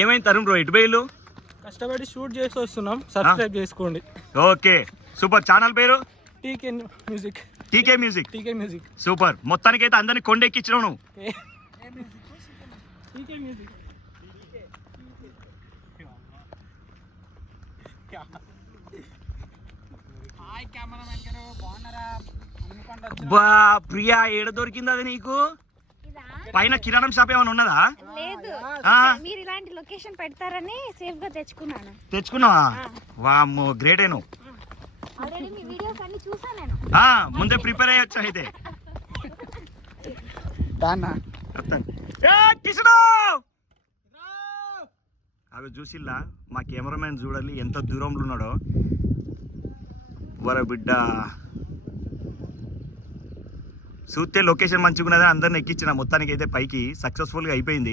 ఏమైంది తరుణ్ బ్రో, ఎటు పోయిల్లు? కష్టపడి షూట్ చేసి వస్తున్నాం, సబ్స్క్రైబ్ చేసుకోండి. Okay super. ఛానల్ పేరు టీకే మ్యూజిక్. టీకే మ్యూజిక్. టీకే మ్యూజిక్ సూపర్. మొత్తానికైతే అందరినీ కొండెక్కించినావు నువ్వు. టీకే మ్యూజిక్. హాయ్ కెమెరామెన్ గారు, బాగున్నారా? బా ప్రియా, ఏడ దొరికింది అది నీకు? పైన కిరాణం షాప్ ఏమైనా ఉన్నదా? లేదు, మీరు ఇలాంటి లొకేషన్ పెడతారని సేఫ్ గా తెచ్చుకున్నాను. తెచ్చుకున్నావా? వామ్మో గ్రేటే నువ్వు. ఆల్రెడీ మీ వీడియోస్ అన్ని చూసా నేను. ముందే ప్రిపేర్ అయ్యొచ్చు అయితే. అవి చూసిల్లా, మా కెమెరామెన్ చూడాలి ఎంత దూరంలో ఉన్నాడో. వర బిడ్డ చూస్తే లొకేషన్ మంచిగా ఉన్నదని అందరిని ఎక్కించిన. మొత్తానికి అయితే పైకి సక్సెస్ఫుల్గా అయిపోయింది.